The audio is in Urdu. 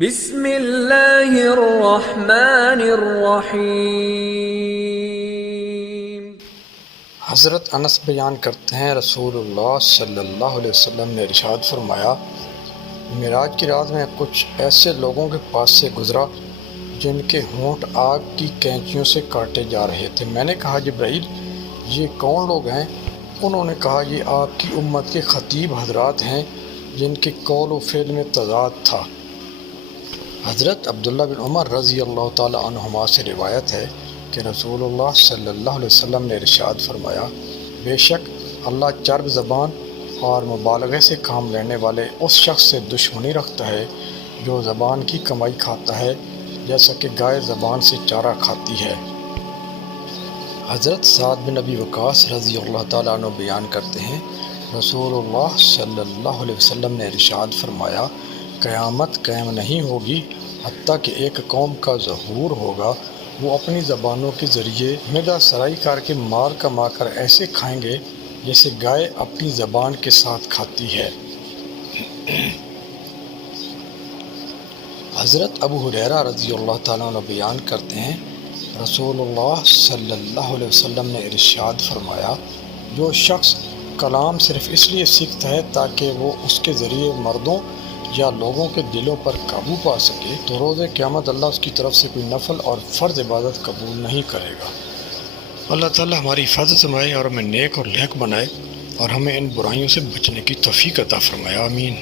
بسم اللہ الرحمن الرحیم۔ حضرت انس بیان کرتے ہیں رسول اللہ صلی اللہ علیہ وسلم نے ارشاد فرمایا، معراج کی رات میں کچھ ایسے لوگوں کے پاس سے گزرا جن کے ہونٹ آگ کی کینچیوں سے کاٹے جا رہے تھے۔ میں نے کہا جبرائیل یہ کون لوگ ہیں؟ انہوں نے کہا یہ آپ کی امت کے خطیب حضرات ہیں جن کے قول و فعل میں تضاد تھا۔ حضرت عبداللہ بن عمر رضی اللہ تعالی عنہما سے روایت ہے کہ رسول اللہ صلی اللہ علیہ وسلم نے ارشاد فرمایا، بے شک اللہ چرب زبان اور مبالغے سے کام لینے والے اس شخص سے دشمنی رکھتا ہے جو زبان کی کمائی کھاتا ہے جیسا کہ گائے زبان سے چارہ کھاتی ہے۔ حضرت سعد بن ابی وقاص رضی اللہ تعالیٰ عنہ بیان کرتے ہیں رسول اللہ صلی اللہ علیہ وسلم نے ارشاد فرمایا، قیامت قائم نہیں ہوگی حتیٰ کہ ایک قوم کا ظہور ہوگا، وہ اپنی زبانوں کے ذریعے معدہ سرائی کر کے مال کما کر ایسے کھائیں گے جیسے گائے اپنی زبان کے ساتھ کھاتی ہے۔ حضرت ابو ہریرہ رضی اللہ تعالیٰ عنہ بیان کرتے ہیں رسول اللہ صلی اللہ علیہ وسلم نے ارشاد فرمایا، جو شخص کلام صرف اس لیے سیکھتا ہے تاکہ وہ اس کے ذریعے مردوں یا لوگوں کے دلوں پر قابو پا سکے تو روز قیامت اللہ اس کی طرف سے کوئی نفل اور فرض عبادت قبول نہیں کرے گا۔ اللہ تعالیٰ ہماری حفاظت فرمائے اور ہمیں نیک اور لائق بنائے اور ہمیں ان برائیوں سے بچنے کی توفیق عطا فرمائے، آمین۔